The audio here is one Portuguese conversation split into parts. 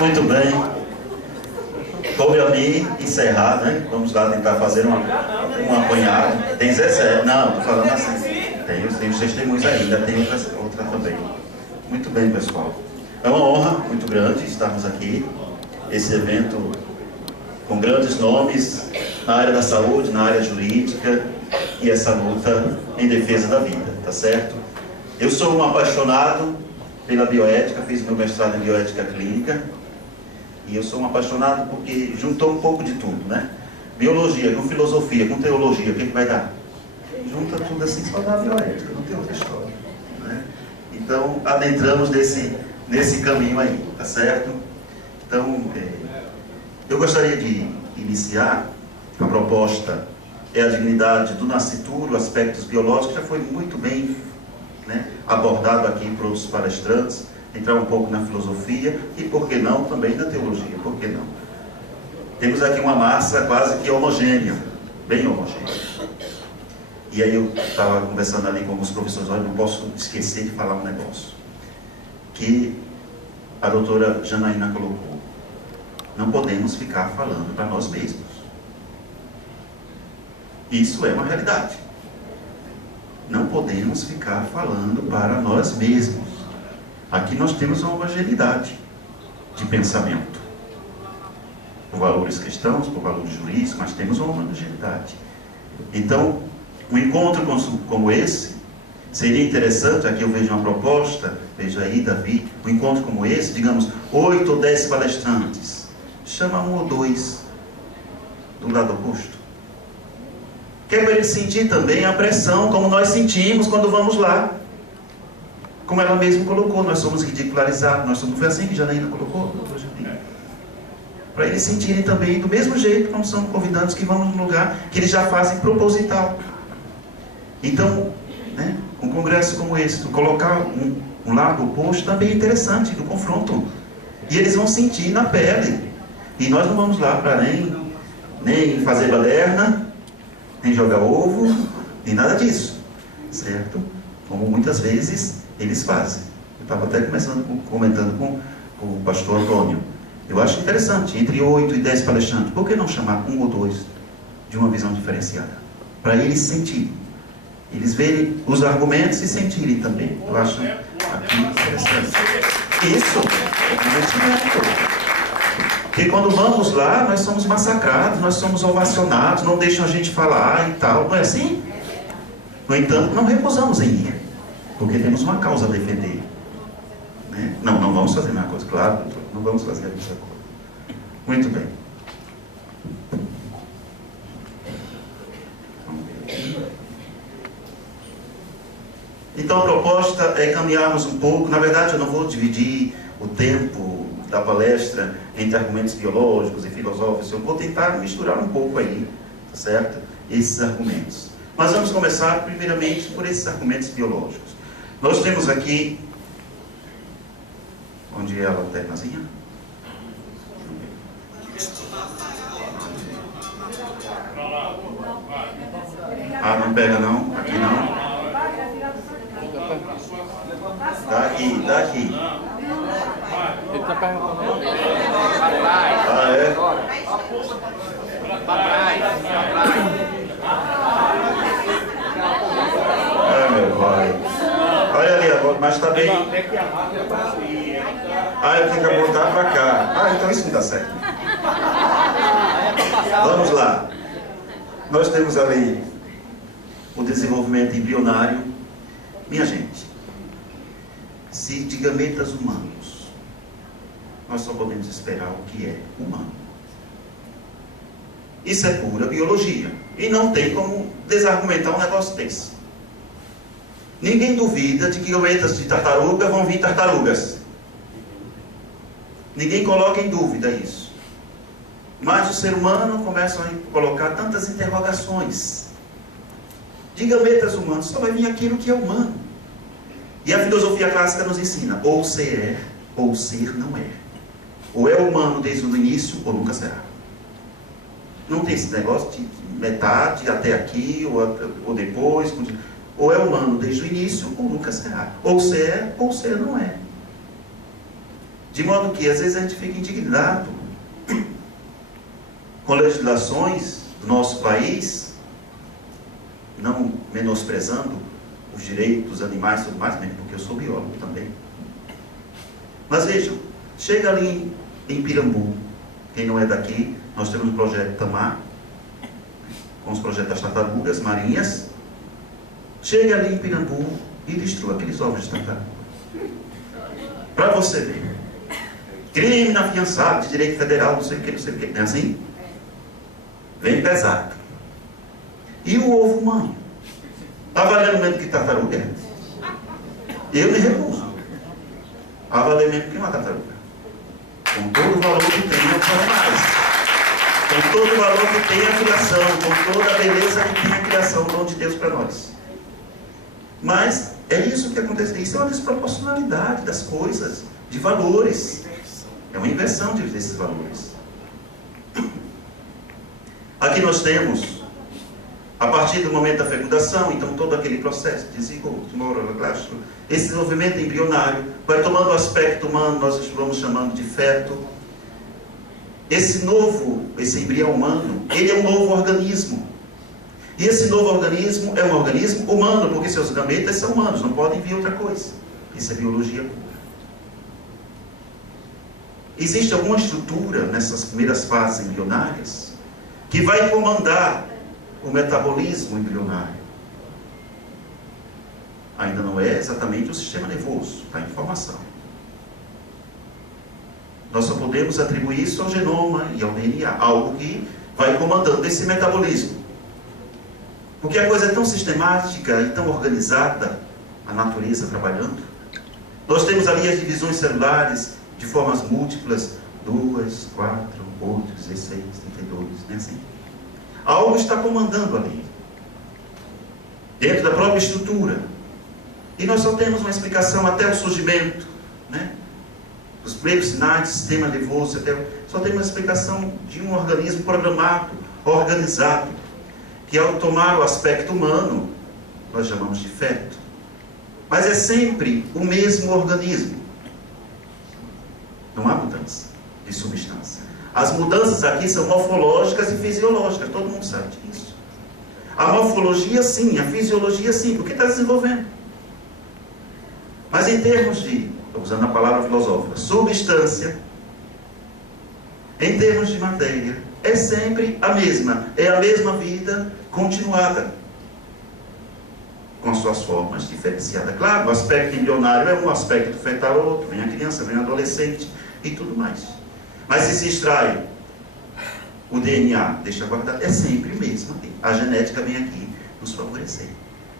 Muito bem. Coube a mim encerrar, né? Vamos lá tentar fazer um apanhado. Tem 17. Não, estou falando assim. Tem os testemunhos ainda, tem outra também. Muito bem, pessoal. É uma honra muito grande estarmos aqui. Esse evento com grandes nomes na área da saúde, na área jurídica, e essa luta em defesa da vida, tá certo? Eu sou um apaixonado pela bioética, fiz meu mestrado em bioética clínica, e eu sou um apaixonado porque juntou um pouco de tudo, né? Biologia com filosofia, com teologia, o que vai dar? Junta tudo assim, só dá bioética, não tem outra história, né? Então, adentramos nesse caminho aí, tá certo? Então, eu gostaria de iniciar a proposta, a dignidade do nascituro, aspectos biológicos, já foi muito bem, né, abordado aqui por outros palestrantes, entrar um pouco na filosofia e, por que não, também na teologia, por que não? Temos aqui uma massa quase que homogênea, bem homogênea. E aí eu estava conversando ali com alguns professores, olha, não posso esquecer de falar um negócio, que a doutora Janaína colocou. Não podemos ficar falando para nós mesmos. Isso é uma realidade. Não podemos ficar falando para nós mesmos. Aqui nós temos uma homogeneidade de pensamento. Por valores cristãos, por valores jurídicos, mas temos uma homogeneidade. Então, um encontro como esse, seria interessante, aqui eu vejo uma proposta, veja aí, Davi, um encontro como esse, digamos, 8 ou 10 palestrantes. Chama 1 ou 2 do lado oposto. Que é para ele sentir também a pressão, como nós sentimos quando vamos lá. Como ela mesma colocou, nós somos ridicularizados, foi assim que Janaína colocou, doutora Janaína. Para eles sentirem também, do mesmo jeito, como são convidados que vamos num lugar que eles já fazem proposital. Então, né, um congresso como esse, colocar um lado oposto também é interessante, do confronto. E eles vão sentir na pele. E nós não vamos lá para nem fazer baderna, nem jogar ovo, nem nada disso, certo? Como muitas vezes eles fazem. Eu estava até comentando com o pastor Antônio. Eu acho interessante, entre 8 e 10 palestrantes, por que não chamar 1 ou 2 de uma visão diferenciada? Para eles sentirem, eles verem os argumentos e sentirem também. Eu acho aqui interessante. Isso é convencimento. Porque quando vamos lá, nós somos massacrados, nós somos ovacionados, não deixam a gente falar e tal, não é assim? No entanto, não recusamos em ir, porque temos uma causa a defender, né? Não vamos fazer a mesma coisa, claro, doutor, não vamos fazer a mesma coisa. Muito bem. Então a proposta é caminharmos um pouco, na verdade eu não vou dividir o tempo da palestra entre argumentos biológicos e filosóficos, eu vou tentar misturar um pouco aí, tá certo? Esses argumentos. Mas vamos começar primeiramente por esses argumentos biológicos. Nós temos aqui, onde é a lanternazinha? Ah, não pega não? Aqui não? Daqui. Ele está perguntando para trás. Ah, é? Para trás. Ah, meu pai. Olha ali agora, mas está bem. Ah, eu tenho que apontar para cá. Ah, então isso não dá certo. Vamos lá. Nós temos ali o desenvolvimento embrionário. Minha gente, se de gametas humanos, nós só podemos esperar o que é humano. Isso é pura biologia. E não tem como desargumentar um negócio desse. Ninguém duvida de que gametas de tartaruga vão vir tartarugas. Ninguém coloca em dúvida isso. Mas o ser humano começa a colocar tantas interrogações. De gametas humanos só vai vir aquilo que é humano. E a filosofia clássica nos ensina, ou ser é, ou ser não é. Ou é humano desde o início, ou nunca será. Não tem esse negócio de metade, até aqui, ou depois. Ou é humano desde o início, ou nunca será. Ou ser é, ou ser não é. De modo que, às vezes, a gente fica indignado com legislações do nosso país, não menosprezando os direitos dos animais e tudo mais, mesmo porque eu sou biólogo também. Mas vejam, chega ali em Pirambu, quem não é daqui, nós temos um projeto Tamar, com os projetos das tartarugas marinhas. Chega ali em Pirambu e destrua aqueles ovos de tartaruga. Para você ver. Crime inafiançável de direito federal, não sei o que, não sei o que. Não é assim? Vem pesado. E o ovo humano? Está valendo mesmo que tartaruga? Eu me recuso a valer mesmo que uma tartaruga. Com todo o valor que tem, não fala mais. Com todo o valor que tem a criação, com toda a beleza que tem a criação, o dom de Deus para nós. Mas é isso que acontece. Isso é uma desproporcionalidade das coisas, de valores. É uma inversão desses valores. Aqui nós temos, a partir do momento da fecundação, então todo aquele processo de zigoto, esse desenvolvimento embrionário vai tomando o aspecto humano, nós vamos chamando de feto. Esse embrião humano, ele é um novo organismo. E esse novo organismo é um organismo humano, porque seus gametas são humanos, não podem vir outra coisa. Isso é biologia pura. Existe alguma estrutura nessas primeiras fases embrionárias que vai comandar o metabolismo embrionário. Ainda não é exatamente o sistema nervoso, está em formação. Nós só podemos atribuir isso ao genoma e ao DNA, algo que vai comandando esse metabolismo. Porque a coisa é tão sistemática e tão organizada, a natureza trabalhando. Nós temos ali as divisões celulares de formas múltiplas, 2, 4, 8, 16, 32, né, assim. Algo está comandando ali, dentro da própria estrutura. E nós só temos uma explicação até o surgimento, né? Os primeiros sinais de sistema nervoso, só tem uma explicação de um organismo programado, organizado, que ao tomar o aspecto humano, nós chamamos de feto. Mas é sempre o mesmo organismo. Não há mudança de substância. As mudanças aqui são morfológicas e fisiológicas, todo mundo sabe disso. A morfologia sim, a fisiologia sim, porque está desenvolvendo. Mas em termos de, estou usando a palavra filosófica, substância, em termos de matéria, é sempre a mesma. É a mesma vida continuada, com suas formas diferenciadas. Claro, o aspecto embrionário é um, aspecto fetal é outro, vem a criança, vem o adolescente e tudo mais. Mas se extrai o DNA, deixa guardado, é sempre o mesmo. A genética vem aqui nos favorecer.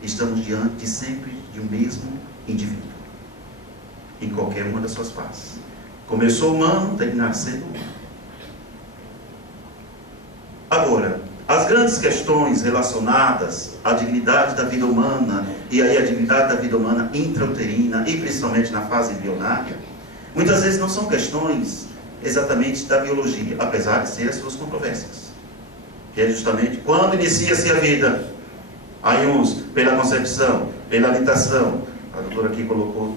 Estamos diante sempre de um mesmo indivíduo, em qualquer uma das suas fases. Começou humano, terminar sendo humano. Agora, as grandes questões relacionadas à dignidade da vida humana, e aí a dignidade da vida humana intrauterina, e principalmente na fase embrionária, muitas vezes não são questões exatamente da biologia, apesar de ser as suas controvérsias. Que é justamente quando inicia-se a vida. Aí uns pela concepção, pela lactação, a doutora aqui colocou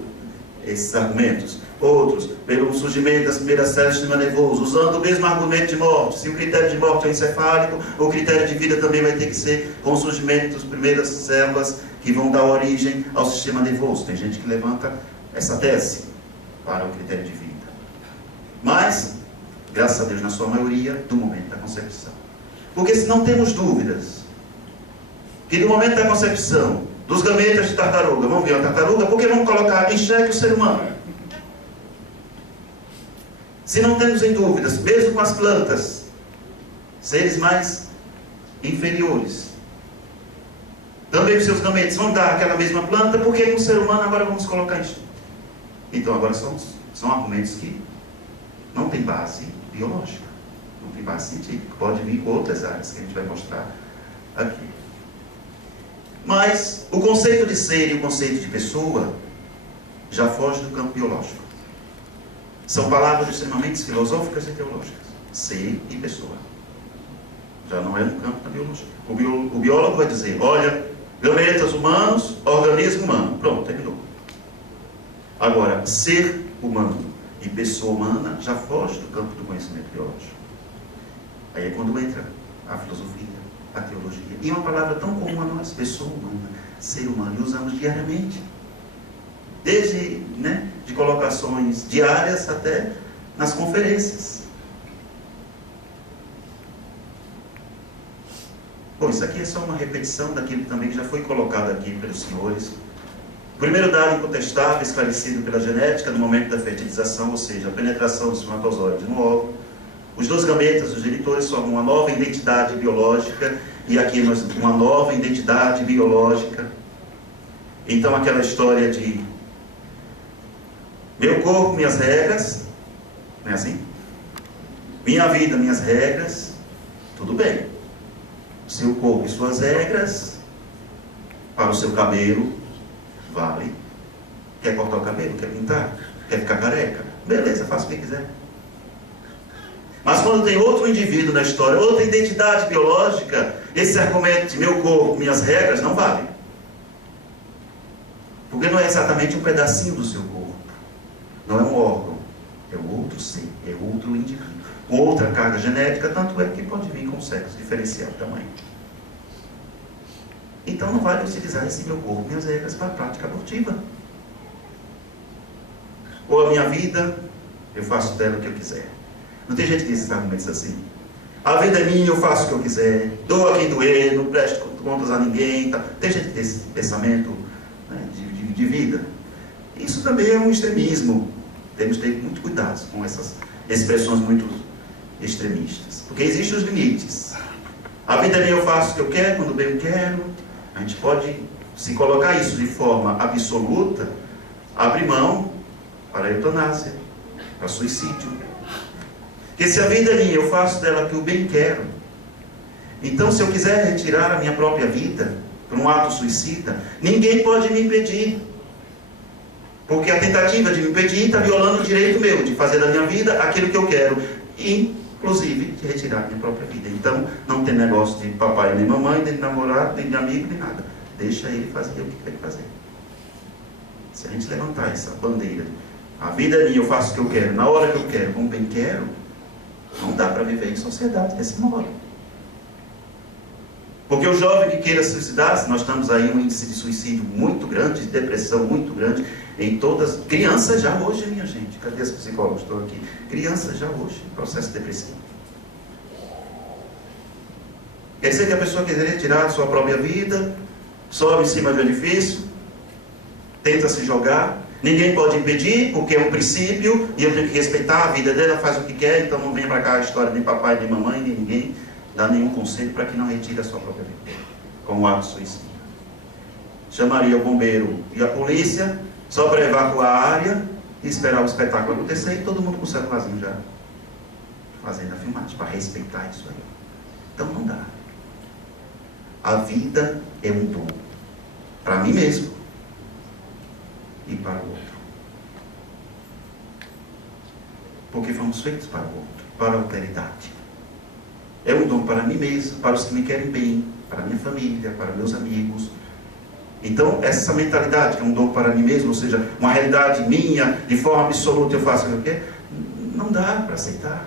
esses argumentos. Outros, pelo surgimento das primeiras células do sistema nervoso, usando o mesmo argumento de morte. Se o critério de morte é encefálico, o critério de vida também vai ter que ser com o surgimento das primeiras células que vão dar origem ao sistema nervoso. Tem gente que levanta essa tese para o critério de vida. Mas, graças a Deus, na sua maioria, do momento da concepção. Porque se não temos dúvidas que no momento da concepção dos gametas de tartaruga, vamos ver a tartaruga, porque vamos colocar em xeque o ser humano. Se não temos em dúvidas, mesmo com as plantas, seres mais inferiores, também os seus gametas vão dar aquela mesma planta, porque no ser humano agora vamos colocar isso. Então agora são argumentos que não têm base biológica, não tem base científica, pode vir com outras áreas que a gente vai mostrar aqui. Mas o conceito de ser e o conceito de pessoa já foge do campo biológico. São palavras extremamente filosóficas e teológicas. Ser e pessoa. Já não é no campo da biologia. O biólogo vai dizer, olha, gametas humanos, organismo humano. Pronto, terminou. Agora, ser humano E pessoa humana já foge do campo do conhecimento biológico. Aí é quando entra a filosofia, a teologia. E uma palavra tão comum a nós, pessoa humana, ser humano, e usamos diariamente. Desde de colocações diárias até nas conferências. Bom, isso aqui é só uma repetição daquilo também que já foi colocado aqui pelos senhores. O primeiro dado incontestável, esclarecido pela genética no momento da fertilização, ou seja, a penetração do espermatozoide no óvulo. Os dois gametas, os genitores, formam uma nova identidade biológica, e aqui nós uma nova identidade biológica. Então aquela história de meu corpo, minhas regras, não é assim? Minha vida, minhas regras, tudo bem. Seu corpo e suas regras, para o seu cabelo, vale. Quer cortar o cabelo? Quer pintar? Quer ficar careca? Beleza, faça o que quiser. Mas quando tem outro indivíduo na história, outra identidade biológica, esse argumento de meu corpo, minhas regras, não vale. Porque não é exatamente um pedacinho do seu corpo. Não é um órgão. É outro ser, é outro indivíduo. Com outra carga genética, tanto é que pode vir com sexo diferenciado tamanho. Então não vale utilizar esse meu corpo, minhas regras, para a prática abortiva. Ou a minha vida, eu faço dela o que eu quiser. Não tem gente que diz esses argumentos assim. A vida é minha, eu faço o que eu quiser. Dou a quem doer, não presto contas a ninguém. Tá. Tem gente que tem esse pensamento de vida. Isso também é um extremismo. Temos que ter muito cuidado com essas expressões muito extremistas. Porque existem os limites. A vida é minha, eu faço o que eu quero, quando bem eu quero. A gente pode, se colocar isso de forma absoluta, abrir mão para a eutanásia, para suicídio. Porque se a vida é minha, eu faço dela o que eu bem quero. Então, se eu quiser retirar a minha própria vida por um ato suicida, ninguém pode me impedir. Porque a tentativa de me impedir está violando o direito meu de fazer da minha vida aquilo que eu quero. Inclusive, de retirar a minha própria vida. Então, não tem negócio de papai nem mamãe, nem de namorado, nem de amigo, nem nada. Deixa ele fazer o que quer fazer. Se a gente levantar essa bandeira, a vida é minha, eu faço o que eu quero, na hora que eu quero, como bem quero, não dá para viver em sociedade desse modo. Porque o jovem que queira suicidar-se, nós estamos aí um índice de suicídio muito grande, de depressão muito grande, em todas, crianças já hoje, minha gente, cadê os psicólogos? Estou aqui. Crianças já hoje, processo depressivo. Quer dizer que a pessoa querer tirar a sua própria vida, sobe em cima do edifício, tenta se jogar, ninguém pode impedir, porque é um princípio, e eu tenho que respeitar a vida dela, faz o que quer, então não vem para cá a história nem papai, nem mamãe, nem ninguém dá nenhum conselho para que não retire a sua própria vida, como ato suicida. Chamaria o bombeiro e a polícia, só para evacuar a área e esperar o espetáculo acontecer, e todo mundo com o celularzinho já fazendo a filmagem, para respeitar isso aí. Então não dá. A vida é um dom, para mim mesmo e para o outro. Porque fomos feitos para o outro, para a alteridade. É um dom para mim mesmo, para os que me querem bem, para a minha família, para meus amigos. Então, essa mentalidade que é um dom para mim mesmo, ou seja, uma realidade minha, de forma absoluta eu faço o que eu quero, não dá para aceitar.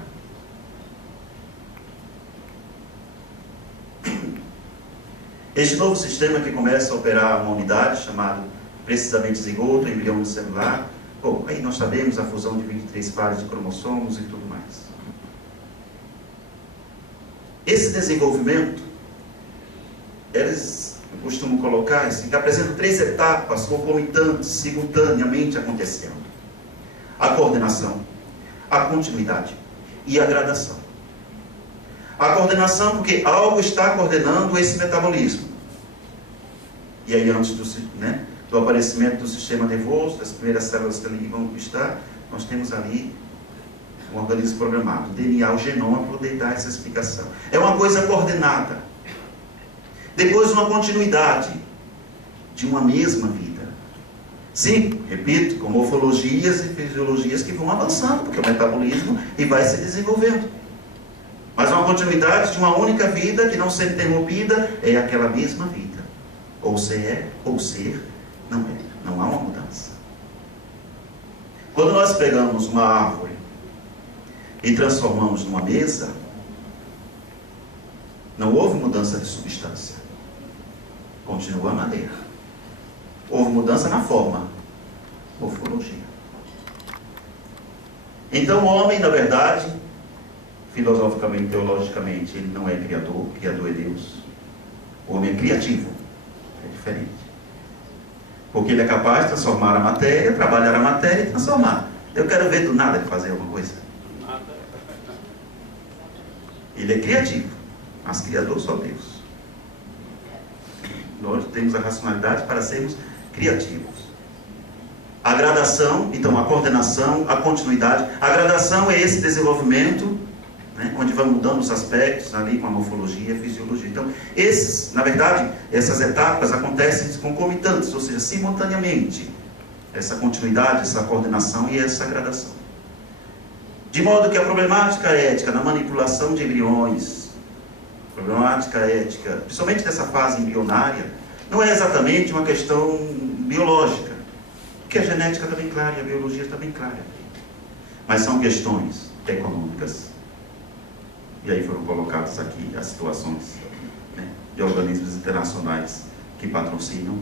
Este novo sistema que começa a operar uma unidade, chamado precisamente zigoto, embrião celular, bom, aí nós sabemos a fusão de 23 pares de cromossomos e tudo mais. Esse desenvolvimento, eles costumam colocar, que apresenta 3 etapas concomitantes, simultaneamente acontecendo. A coordenação, a continuidade e a gradação. A coordenação, porque algo está coordenando esse metabolismo. E aí, antes do aparecimento do sistema nervoso, das primeiras células que ali vão estar, nós temos ali um organismo programado, o DNA, o genoma, para poder dar essa explicação. É uma coisa coordenada. Depois, uma continuidade de uma mesma vida. Sim, repito, com morfologias e fisiologias que vão avançando, porque o metabolismo e vai se desenvolvendo. Mas uma continuidade de uma única vida que não sendo interrompida é aquela mesma vida. Ou ser é, ou ser não é. Não há uma mudança. Quando nós pegamos uma árvore e transformamos numa mesa, não houve mudança de substância. Continua a madeira. Houve mudança na forma. Morfologia. Então o homem, na verdade, filosoficamente, teologicamente, ele não é criador. Criador é Deus. O homem é criativo. É diferente. Porque ele é capaz de transformar a matéria, trabalhar a matéria e transformar. Eu quero ver do nada ele fazer alguma coisa. Ele é criativo, mas criador só Deus. Nós temos a racionalidade para sermos criativos. A gradação, então a coordenação, a continuidade. A gradação é esse desenvolvimento, né, onde vai mudando os aspectos ali com a morfologia e a fisiologia. Então, na verdade, essas etapas acontecem concomitantes, ou seja, simultaneamente. Essa continuidade, essa coordenação e essa gradação. De modo que a problemática ética na manipulação de embriões, problemática ética, principalmente dessa fase embrionária, não é exatamente uma questão biológica, porque a genética está bem clara e a biologia está bem clara. Mas são questões econômicas. E aí foram colocadas aqui as situações, né, de organismos internacionais que patrocinam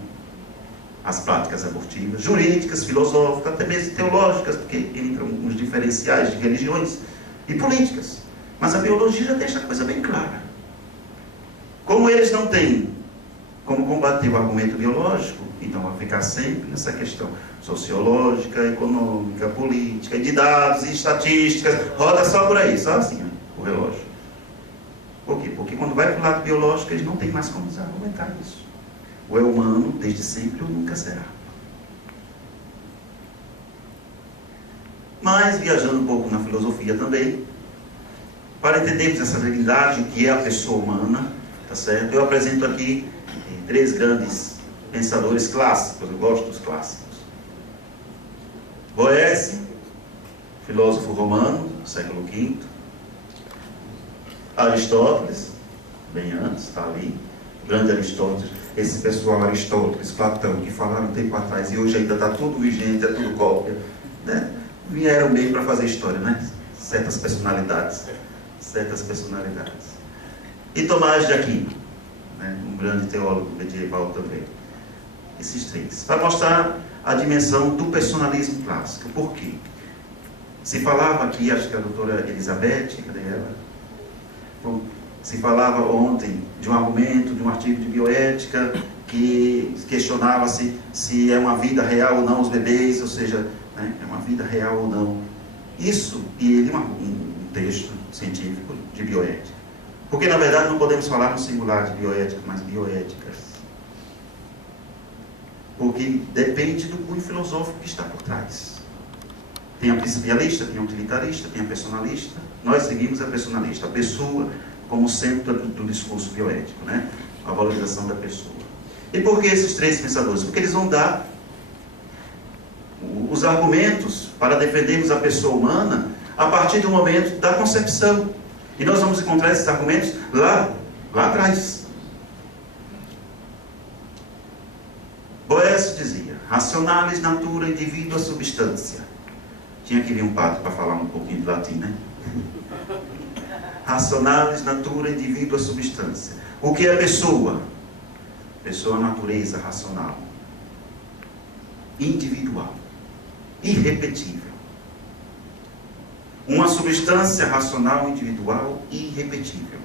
as práticas abortivas, jurídicas, filosóficas, até mesmo teológicas, porque entram uns diferenciais de religiões e políticas. Mas a biologia já deixa a coisa bem clara. Como eles não têm como combater o argumento biológico, então vai ficar sempre nessa questão sociológica, econômica, política, de dados e estatísticas, roda só por aí, só assim, ó, o relógio. Por quê? Porque quando vai para o lado biológico, eles não têm mais como argumentar isso. Ou é humano, desde sempre, ou nunca será. Mas, viajando um pouco na filosofia também, para entendermos essa realidade, o que é a pessoa humana, tá certo? Eu apresento aqui 3 grandes pensadores clássicos, eu gosto dos clássicos. Boécio, filósofo romano, século V. Aristóteles, bem antes, está ali. Grande Aristóteles. Esse pessoal, Aristóteles, Platão, que falaram um tempo atrás e hoje ainda está tudo vigente, é tudo cópia, né? Vieram meio para fazer história, né? Certas personalidades. E Tomás de Aquino, né? Um grande teólogo medieval também. Esses 3. Para mostrar a dimensão do personalismo clássico. Por quê? Se falava aqui, acho que a doutora Elizabeth, cadê ela? Bom, se falava ontem de um argumento, de um artigo de bioética, que questionava se é uma vida real ou não os bebês, ou seja, né, é uma vida real ou não. Isso, e ele um texto científico de bioética. Porque, na verdade, não podemos falar no singular de bioética, mas bioéticas. Porque depende do cunho filosófico que está por trás. Tem a principialista, tem a utilitarista, tem a personalista. Nós seguimos a personalista, a pessoa como centro do discurso bioético, né? A valorização da pessoa. E por que esses 3 pensadores? Porque eles vão dar os argumentos para defendermos a pessoa humana a partir do momento da concepção. E nós vamos encontrar esses argumentos lá atrás. Boécio dizia: racionalis natura individua substância. Tinha que vir um padre para falar um pouquinho de latim, né? Racionalis natura individua substância. O que é pessoa? Pessoa, natureza racional, individual, irrepetível. Uma substância racional, individual, irrepetível.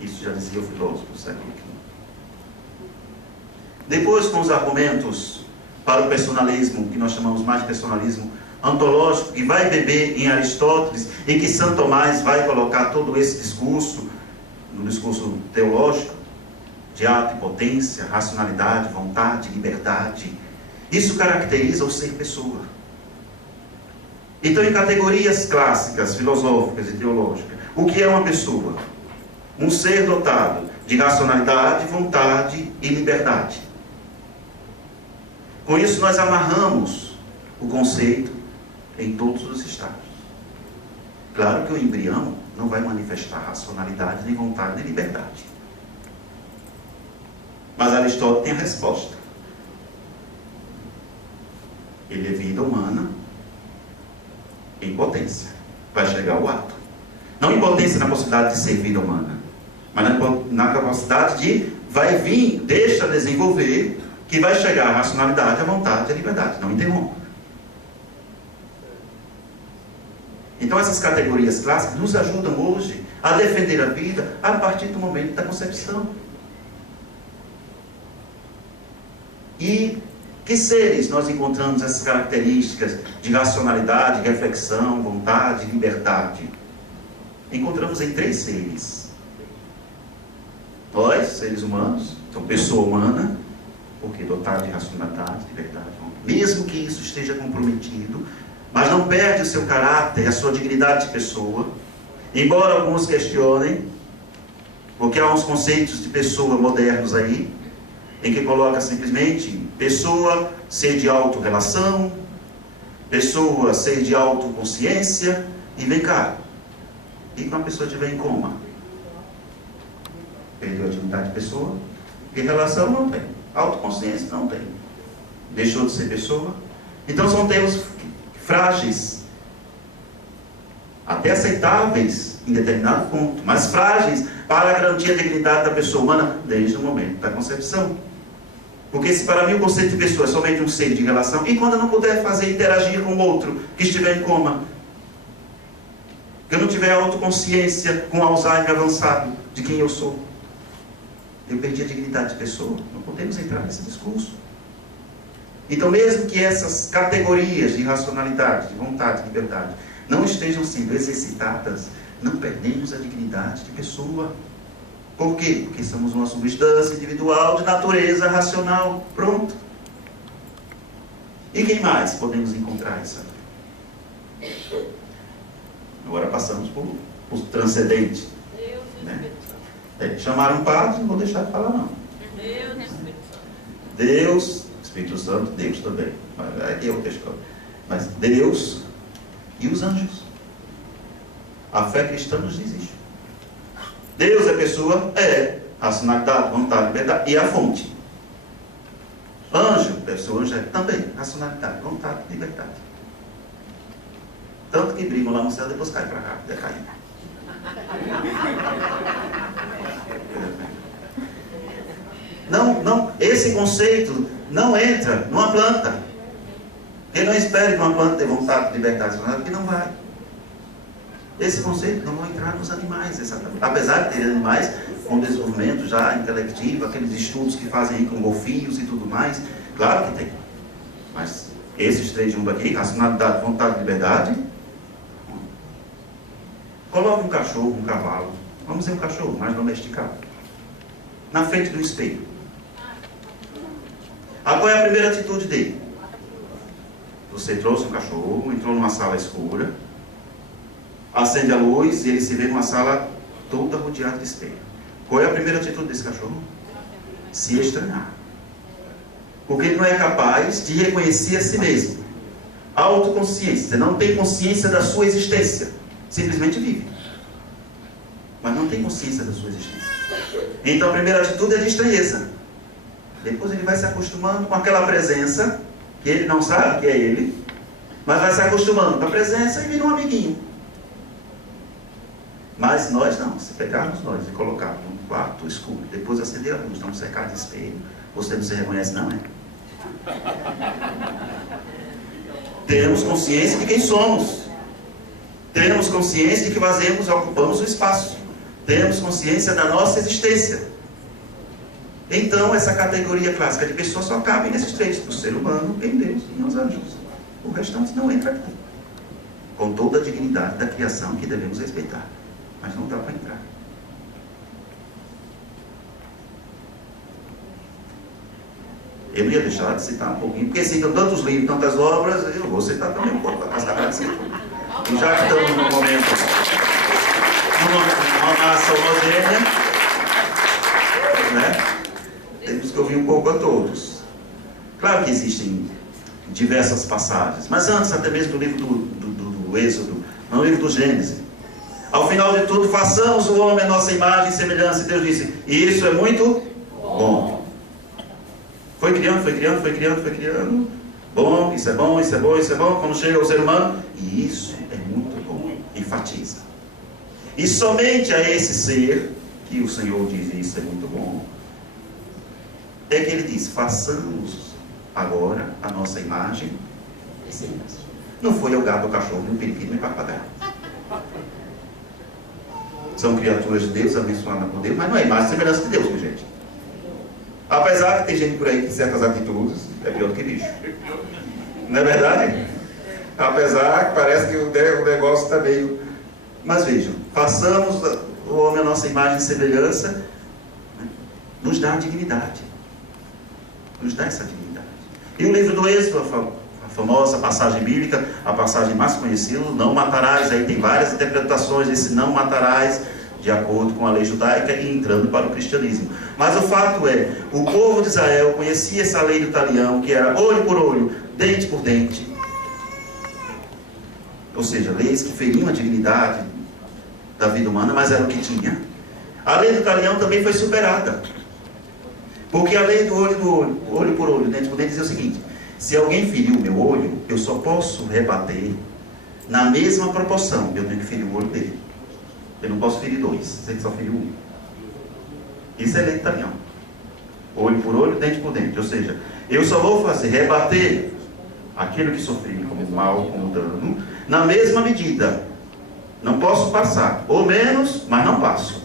Isso já dizia o filósofo do século V. Depois, com os argumentos para o personalismo, que nós chamamos mais de personalismo ontológico, que vai beber em Aristóteles e que Santo Tomás vai colocar todo esse discurso no discurso teológico de ato e potência, racionalidade, vontade, liberdade. Isso caracteriza o ser pessoa. Então, em categorias clássicas, filosóficas e teológicas, o que é uma pessoa? Um ser dotado de racionalidade, vontade e liberdade. Com isso, nós amarramos o conceito em todos os estágios. Claro que o embrião não vai manifestar racionalidade, nem vontade, nem liberdade. Mas Aristóteles tem a resposta. Ele é vida humana, Impotência. Vai chegar o ato. Não impotência na possibilidade de ser vida humana, mas na capacidade de, vai vir, deixa desenvolver, que vai chegar a racionalidade, a vontade, a liberdade. Não interrompa. Então essas categorias clássicas nos ajudam hoje a defender a vida a partir do momento da concepção. E que seres nós encontramos essas características de racionalidade, reflexão, vontade, liberdade? Encontramos em 3 seres. Nós, seres humanos, então pessoa humana, porque dotado de racionalidade, liberdade, mesmo que isso esteja comprometido, mas não perde o seu caráter, a sua dignidade de pessoa, embora alguns questionem, porque há uns conceitos de pessoa modernos aí, em que coloca simplesmente pessoa, ser de autorrelação, pessoa, ser de autoconsciência, e vem cá, e quando a pessoa estiver em coma? Perdeu a dignidade de pessoa, e relação não tem, autoconsciência não tem, deixou de ser pessoa. Então são termos frágeis, até aceitáveis em determinado ponto, mas frágeis para garantir a dignidade da pessoa humana desde o momento da concepção. Porque se para mim o conceito de pessoa é somente um ser de relação, e quando eu não puder fazer interagir com o outro que estiver em coma, que eu não tiver autoconsciência com Alzheimer avançado de quem eu sou, eu perdi a dignidade de pessoa. Não podemos entrar nesse discurso. Então, mesmo que essas categorias de racionalidade, de vontade, de liberdade, não estejam sendo exercitadas, não perdemos a dignidade de pessoa. Por quê? Porque somos uma substância individual de natureza racional. Pronto. E quem mais podemos encontrar isso? Agora passamos por transcendente. Né? Chamaram um padre, não vou deixar de falar não. Deus, Espírito Santo, Deus também. Aqui é o texto. Mas Deus e os anjos. A fé cristã nos diz isso. Deus é pessoa, racionalidade, vontade, liberdade e a fonte. Anjo, pessoa, anjo é também racionalidade, vontade, liberdade. Tanto que brigam lá no céu, depois cai para cá, decaindo. Não, esse conceito não entra numa planta. Ele não espere que uma planta tenha vontade, liberdade, porque não vai. Esse conceito não vai entrar nos animais, apesar de ter animais com desenvolvimento já intelectivo, aqueles estudos que fazem aí com golfinhos e tudo mais, claro que tem. Mas esses 3 juntos aqui, racionalidade, vontade e liberdade, coloque um cachorro, um cavalo, vamos dizer um cachorro mais domesticado, na frente do espelho. Qual é a primeira atitude dele? Você trouxe um cachorro, entrou numa sala escura, acende a luz e ele se vê numa sala toda rodeada de espelho. Qual é a primeira atitude desse cachorro? Se estranhar. Porque ele não é capaz de reconhecer a si mesmo. Autoconsciência. Você não tem consciência da sua existência. Simplesmente vive. Mas não tem consciência da sua existência. Então a primeira atitude é de estranheza. Depois ele vai se acostumando com aquela presença, que ele não sabe que é ele, mas vai se acostumando com a presença e vira um amiguinho. Mas nós não, se pegarmos nós e colocarmos num quarto escuro, depois acender a luz, não cercar de espelho, você não se reconhece, não é? Temos consciência de quem somos. Temos consciência de que fazemos, ocupamos o espaço. Temos consciência da nossa existência. Então, essa categoria clássica de pessoa só cabe nesses 3, no ser humano, em Deus e nos anjos. O restante não entra aqui. Com toda a dignidade da criação que devemos respeitar. Mas não dá para entrar. Eu ia deixar de citar um pouquinho, porque citam tantos livros, tantas obras, eu vou citar também um pouco para passar para citar. E já que estamos num momento, numa massa homogênea, né? Temos que ouvir um pouco a todos. Claro que existem diversas passagens, mas antes até mesmo do livro do Êxodo, no livro do Gênesis. Ao final de tudo, façamos o homem a nossa imagem e semelhança. E Deus disse, isso é muito bom. Foi criando. Bom, isso é bom, isso é bom, isso é bom. Quando chega ao ser humano, e isso é enfatiza. E somente a esse ser, que o Senhor diz, isso é muito bom, é que ele diz, façamos agora a nossa imagem e semelhança. Não foi o gato, o cachorro, o periquito e o papagaio. São criaturas de Deus, abençoadas por Deus, mas não é imagem e semelhança de Deus, minha gente. Apesar que tem gente por aí que certas atitudes é pior do que bicho. Não é verdade? Apesar que parece que o negócio está meio... Mas vejam, façamos o homem a nossa imagem e semelhança, né? Nos dá a dignidade. Nos dá essa dignidade. E o livro do Êxodo, a famosa passagem bíblica, a passagem mais conhecida, não matarás, aí tem várias interpretações desse não matarás, de acordo com a lei judaica e entrando para o cristianismo. Mas o fato é, o povo de Israel conhecia essa lei do talião, que era olho por olho, dente por dente. Ou seja, leis que feriam a dignidade da vida humana, mas era o que tinha. A lei do talião também foi superada. Porque a lei do olho por olho, dente por dente, dizia o seguinte: se alguém feriu o meu olho, eu só posso rebater na mesma proporção. Eu tenho que ferir o olho dele. Eu não posso ferir dois, você que só feriu um. Isso é lei do talião. Olho por olho, dente por dente. Ou seja, eu só vou fazer rebater aquilo que sofri como mal, como dano, na mesma medida. Não posso passar. Ou menos, mas não passo.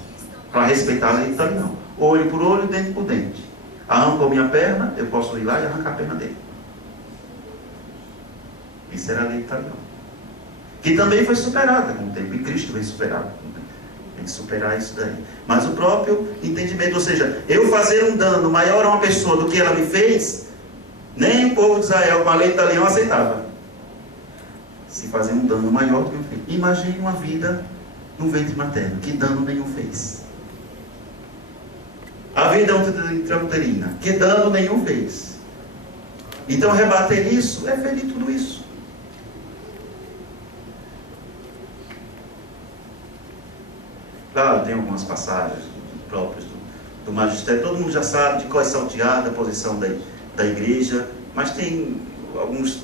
Para respeitar a lei do talião. Olho por olho, dente por dente. Arrancou minha perna, eu posso ir lá e arrancar a perna dele. Isso era a lei do talião. Que também foi superada com o tempo. E Cristo veio superar. Tem que superar isso daí. Mas o próprio entendimento, ou seja, eu fazer um dano maior a uma pessoa do que ela me fez, nem o povo de Israel com a lei do talião aceitava. Se fazer um dano maior do que eu fiz. Imagine uma vida no ventre materno, que dano nenhum fez. A vida intrauterina, que dano nenhum fez. Então rebater isso é ferir tudo isso. Claro, tem algumas passagens próprias do magistério, todo mundo já sabe de qual é salteada a posição da igreja, mas tem alguns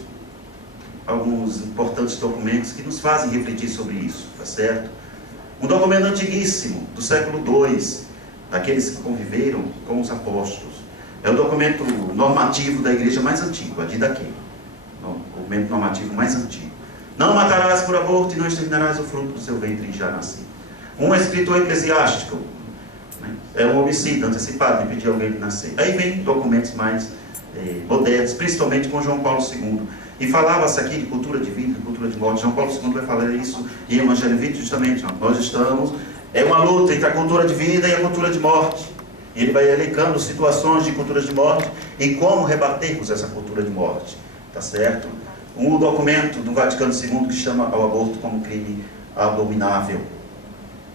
importantes documentos que nos fazem refletir sobre isso, tá certo? Um documento antiguíssimo, do século II, daqueles que conviveram com os apóstolos. É o documento normativo da igreja mais antigo, a Didaquê. O documento normativo mais antigo. Não matarás por aborto e não exterminarás o fruto do seu ventre já nascido. Um escritor eclesiástico, né, é um homicídio antecipado de pedir alguém de nascer. Aí vem documentos mais modernos, principalmente com João Paulo II. E falava-se aqui de cultura de vida, de cultura de morte. João Paulo II vai falar isso em Evangelho 20, justamente. Nós estamos... É uma luta entre a cultura de vida e a cultura de morte. E ele vai elencando situações de culturas de morte e como rebatermos essa cultura de morte. Tá certo? Um documento do Vaticano II que chama ao aborto como crime abominável.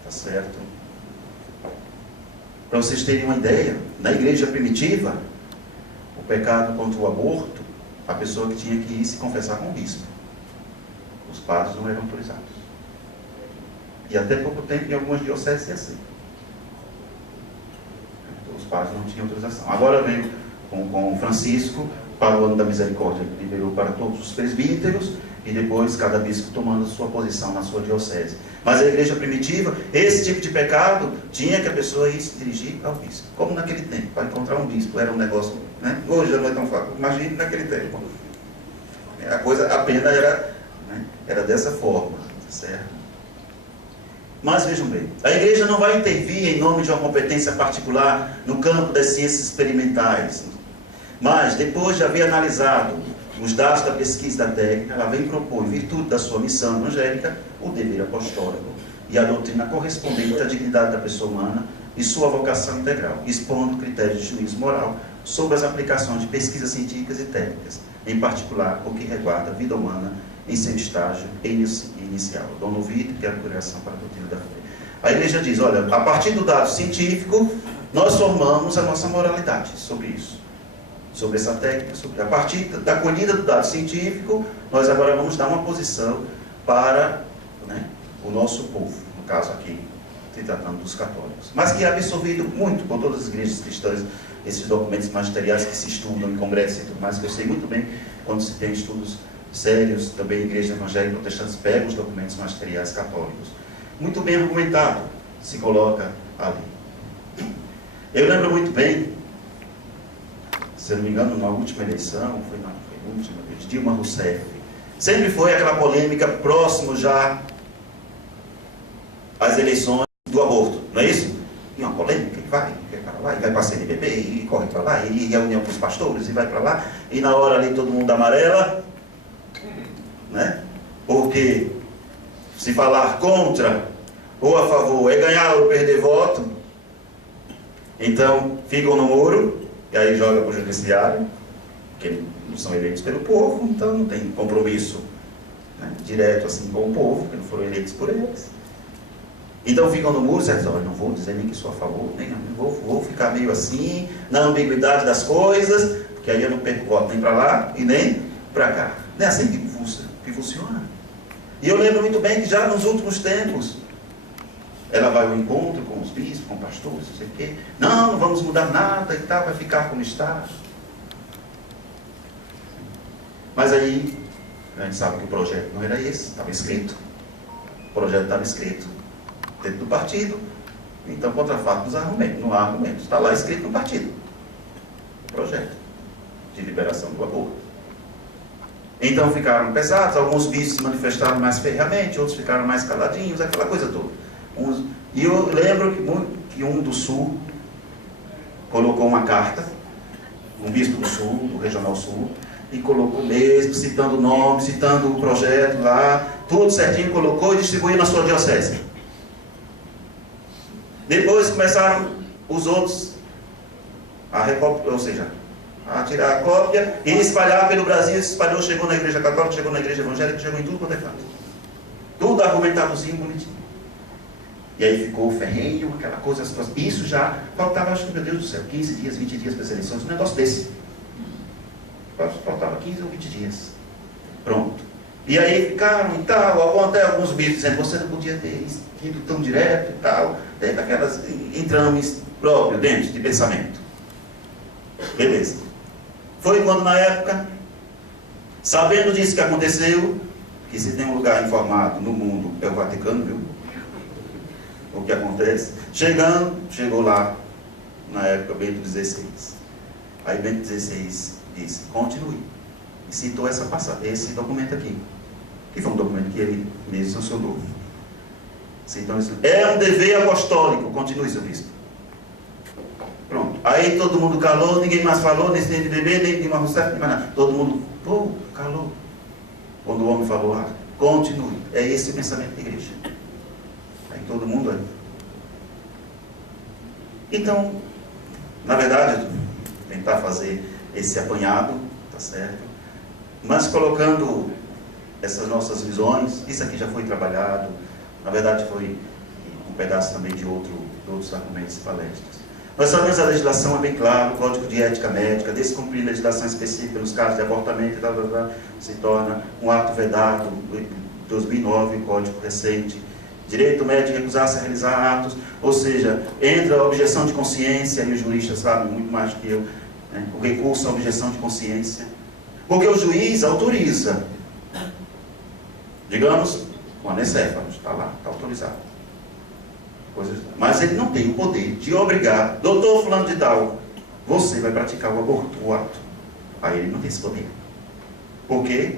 Tá certo? Para vocês terem uma ideia, na igreja primitiva, o pecado contra o aborto, a pessoa que tinha que ir se confessar com o bispo. Os padres não eram autorizados. E até pouco tempo, em algumas dioceses, é assim. Então, os padres não tinham autorização. Agora veio com Francisco, para o ano da misericórdia, que liberou para todos os presbíteros, e depois cada bispo tomando sua posição na sua diocese. Mas a igreja primitiva, esse tipo de pecado, tinha que a pessoa ir se dirigir ao bispo. Como naquele tempo, para encontrar um bispo, era um negócio, né? Hoje já não é tão fácil, imagine naquele tempo. A pena era dessa forma, certo? Mas vejam bem, a igreja não vai intervir em nome de uma competência particular no campo das ciências experimentais. Mas, depois de haver analisado os dados da pesquisa da técnica, ela vem propor, em virtude da sua missão evangélica, o dever apostólico e a doutrina correspondente à dignidade da pessoa humana e sua vocação integral, expondo critérios de juízo moral sobre as aplicações de pesquisas científicas e técnicas, em particular o que reguarda a vida humana em seu estágio inicial. Dom Novito, que é a curação para a doutrina da fé. A igreja diz, olha, a partir do dado científico, nós formamos a nossa moralidade sobre isso. Sobre essa técnica, a partir da colhida do dado científico, nós agora vamos dar uma posição para, né, o nosso povo, no caso aqui, se tratando dos católicos. Mas que é absorvido muito por todas as igrejas cristãs, esses documentos magisteriais que se estudam em congressos e tudo mais, que eu sei muito bem quando se tem estudos sérios, também igrejas evangélicas protestantes pegam os documentos magisteriais católicos. Muito bem argumentado, se coloca ali. Eu lembro muito bem, se não me engano, na última eleição, foi na última, de Dilma Rousseff, sempre foi aquela polêmica próximo já às eleições do aborto, não é isso? E uma polêmica, e vai para lá, e vai para a CNBB, e corre para lá, e reunião com os pastores, e vai para lá, e na hora ali todo mundo amarela, né? Porque se falar contra ou a favor é ganhar ou perder voto, então ficam no muro, e aí joga para o judiciário, que não são eleitos pelo povo, então não tem compromisso, né, direto assim com o povo, porque não foram eleitos por eles. Então ficam no muro, certo? Não vou dizer nem que sou a favor, nem vou ficar meio assim, na ambiguidade das coisas, porque aí eu não perco voto nem para lá e nem para cá. Não é assim que funciona. E eu lembro muito bem que já nos últimos tempos, ela vai ao encontro com os bispos, com pastores, não sei o quê. Não vamos mudar nada e tal, vai ficar como está. Mas aí, a gente sabe que o projeto não era esse, estava escrito. O projeto estava escrito dentro do partido. Então, contra fato dos argumentos, não há argumentos. Está lá escrito no partido. O projeto de liberação do aborto. Então ficaram pesados, alguns bispos se manifestaram mais ferreamente, outros ficaram mais caladinhos, aquela coisa toda. E eu lembro que um do Sul colocou uma carta, um bispo do Sul, do Regional Sul, e colocou mesmo, citando o nome, citando o projeto lá, tudo certinho, colocou e distribuiu na sua diocese. Depois começaram os outros a recopilar, ou seja, a tirar a cópia e espalhar pelo Brasil. Espalhou, chegou na igreja católica, chegou na igreja evangélica, chegou em tudo quanto é canto. Tudo argumentadozinho, bonitinho. E aí ficou ferrenho, aquela coisa, isso já faltava, acho que, meu Deus do céu, 15 dias, 20 dias para as eleições, um negócio desse. Faltava 15 ou 20 dias. Pronto. E aí ficaram e tal, até alguns bispos dizendo, você não podia ter ido tão direto e tal. Teve aquelas entrames próprios dentro de pensamento. Beleza. Foi quando na época, sabendo disso que aconteceu, que se tem um lugar informado no mundo é o Vaticano, viu? O que acontece? Chegou lá, na época, Bento XVI. Aí Bento XVI disse, continue. E citou esse documento aqui. Que foi um documento que ele mesmo sancionou. Citou isso. É um dever apostólico. Continue, seu bispo. Pronto. Aí todo mundo calou, ninguém mais falou, nem de bebê, nem de uma Rousseff, nem mais nada. Todo mundo, calou. Quando o homem falou, continue. É esse o pensamento da igreja. Aí todo mundo aí. Então, na verdade, tentar fazer esse apanhado, tá certo? Mas colocando essas nossas visões, isso aqui já foi trabalhado, na verdade foi um pedaço também de outros argumentos e palestras. Nós sabemos a legislação é bem clara, o Código de Ética Médica, descumprir legislação específica nos casos de abortamento, se torna um ato vedado, 2009, o Código recente. Direito médico recusar-se a realizar atos, ou seja, entra a objeção de consciência, e os juristas sabem muito mais que eu, né? O recurso à objeção de consciência, porque o juiz autoriza, digamos, o anencefalo, está lá, está autorizado, mas ele não tem o poder de obrigar, doutor fulano de tal, você vai praticar o aborto, o ato. Aí ele não tem esse poder. Por quê?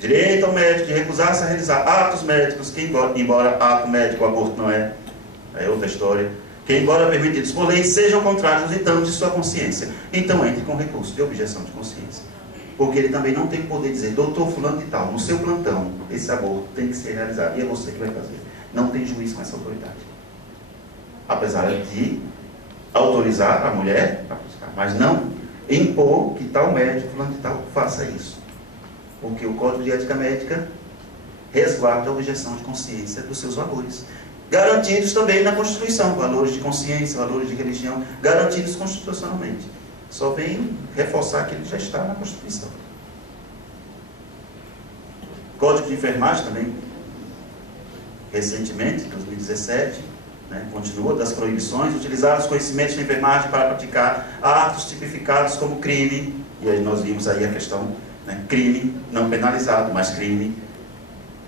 Direito ao médico de recusar-se a realizar atos médicos, que embora ato médico, aborto não é outra história, que embora permitidos por lei, sejam contrários aos ditames de sua consciência. Então entre com recurso de objeção de consciência. Porque ele também não tem o poder de dizer, doutor fulano de tal, no seu plantão, esse aborto tem que ser realizado, e é você que vai fazer. Não tem juiz com essa autoridade. Apesar de autorizar a mulher a buscar, mas não impor que tal médico, fulano de tal, faça isso. Porque o Código de Ética Médica resguarda a objeção de consciência dos seus valores. Garantidos também na Constituição, valores de consciência, valores de religião, garantidos constitucionalmente. Só vem reforçar aquilo que já está na Constituição. Código de Enfermagem também, recentemente, em 2017, continua das proibições, utilizar os conhecimentos de enfermagem para praticar atos tipificados como crime, e aí nós vimos aí a questão né? Crime não penalizado, mas crime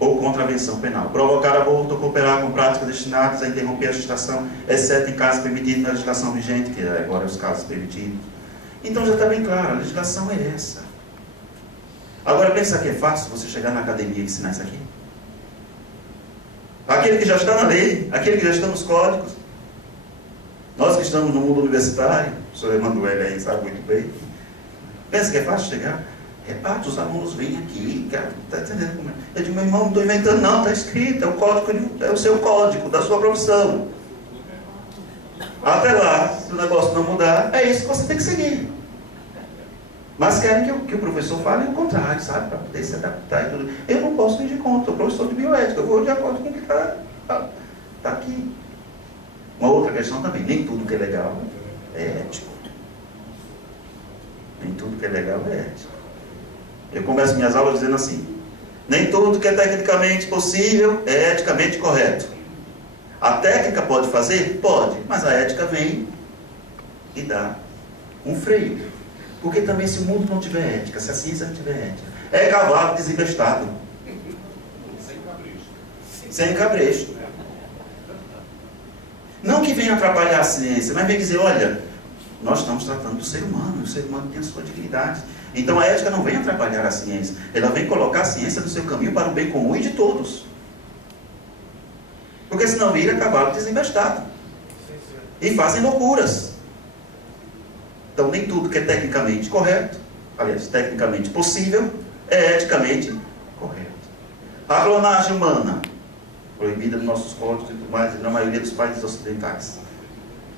ou contravenção penal. Provocar aborto ou cooperar com práticas destinadas a interromper a gestação, exceto em casos permitidos na legislação vigente, que agora é os casos permitidos. Então já está bem claro, a legislação é essa. Agora pensa que é fácil você chegar na academia e ensinar isso aqui? Aquele que já está na lei, aquele que já está nos códigos. Nós que estamos no mundo universitário, o senhor Emanuel aí sabe muito bem. Pensa que é fácil chegar? Reparte, os alunos vêm aqui, cara, está entendendo como é? Eu digo, meu irmão, não estou inventando não, está escrito, é o código, é o seu código da sua profissão. Até lá, se o negócio não mudar, é isso que você tem que seguir. Mas querem que o professor fale o contrário, sabe? Para poder se adaptar e tudo. Eu não posso pedir conta, sou professor de bioética, eu vou de acordo com o que está aqui. Uma outra questão também, nem tudo que é legal é ético. Nem tudo que é legal é ético. Eu começo minhas aulas dizendo assim: nem tudo que é tecnicamente possível é eticamente correto. A técnica pode fazer? Pode, mas a ética vem e dá um freio. Porque também se o mundo não tiver ética, se a ciência não tiver ética, é cavalo desinvestado. Sem cabresto. Não que venha atrapalhar a ciência, mas vem dizer, olha, nós estamos tratando do ser humano, o ser humano tem a sua dignidade. Então a ética não vem atrapalhar a ciência, ela vem colocar a ciência no seu caminho para o bem comum e de todos. Porque senão vira cavalo desinvestado. E fazem loucuras. Então nem tudo que é tecnicamente correto, aliás, tecnicamente possível, é eticamente correto. A clonagem humana, proibida nos nossos códigos e tudo mais, e na maioria dos países ocidentais.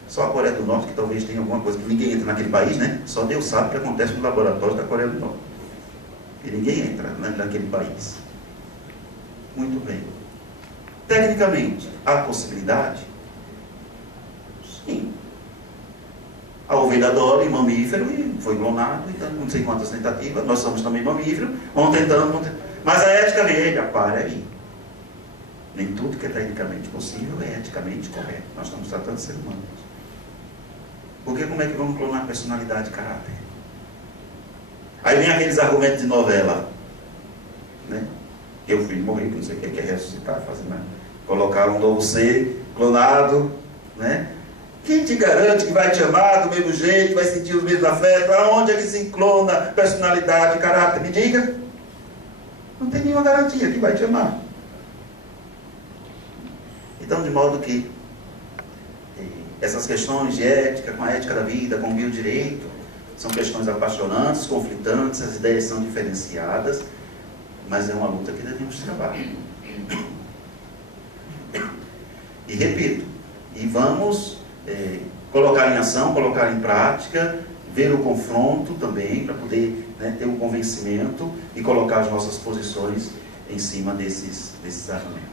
Só a Coreia do Norte que talvez tenha alguma coisa, que ninguém entra naquele país, né? Só Deus sabe o que acontece no laboratório da Coreia do Norte. E ninguém entra naquele país. Muito bem. Tecnicamente, há possibilidade? Sim. A ovelha Dolly, mamífero, e foi clonado, então não sei quantas tentativas, nós somos também mamíferos, vamos tentando, mas a ética vem, para aí. Nem tudo que é tecnicamente possível é eticamente correto. Nós estamos tratando de ser humanos. Porque como é que vamos clonar personalidade e caráter? Aí vem aqueles argumentos de novela, né? Que o filho morreu, não sei o que é ressuscitar, fazer nada. Colocaram um novo ser, clonado, né? Quem te garante que vai te amar do mesmo jeito, vai sentir os mesmos afetos? Aonde é que se clona personalidade e caráter? Me diga. Não tem nenhuma garantia que vai te amar. Então, de modo que essas questões de ética, com a ética da vida, com o biodireito, são questões apaixonantes, conflitantes, as ideias são diferenciadas, mas é uma luta que devemos travar. E repito, e vamos colocar em ação, colocar em prática, ver o confronto também, para poder, né, ter o convencimento e colocar as nossas posições em cima desses argumentos.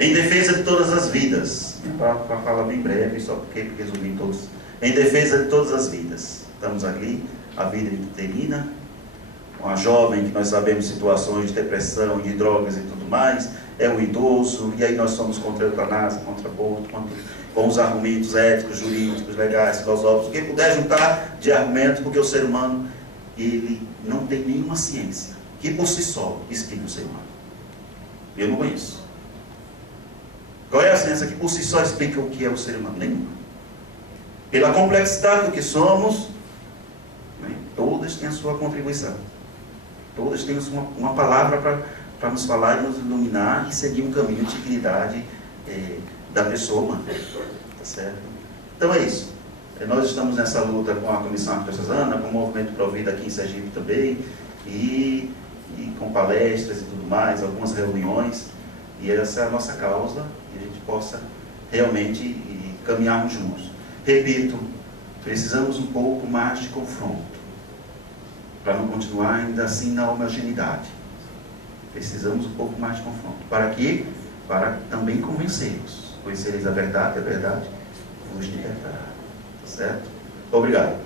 Em defesa de todas as vidas, para falar bem breve, só porque resumi todos. Em defesa de todas as vidas. Estamos aqui, a vida intrauterina, uma jovem que nós sabemos situações de depressão, de drogas e tudo mais, é um idoso, e aí nós somos contra a eutanásia, contra o aborto, com os argumentos éticos, jurídicos, legais, filosóficos, o que puder juntar de argumentos, porque o ser humano, ele não tem nenhuma ciência que por si só explique o ser humano. Eu não conheço. Qual é a ciência que por si só explica o que é o ser humano? Nenhuma. Pela complexidade do que somos, né, todas têm a sua contribuição. Todas têm uma palavra para nos falar e nos iluminar e seguir um caminho de dignidade da pessoa humana. Tá certo? Então é isso. Nós estamos nessa luta com a Comissão Arquidiocesana, com o Movimento Pro Vida aqui em Sergipe também, e com palestras e tudo mais, algumas reuniões, e essa é a nossa causa, que a gente possa realmente caminharmos juntos. Repito, precisamos um pouco mais de confronto, para não continuar ainda assim na homogeneidade. Precisamos um pouco mais de confronto. Para quê? Para também convencermos. Conhecereis a verdade vos libertará. Tá certo? Obrigado.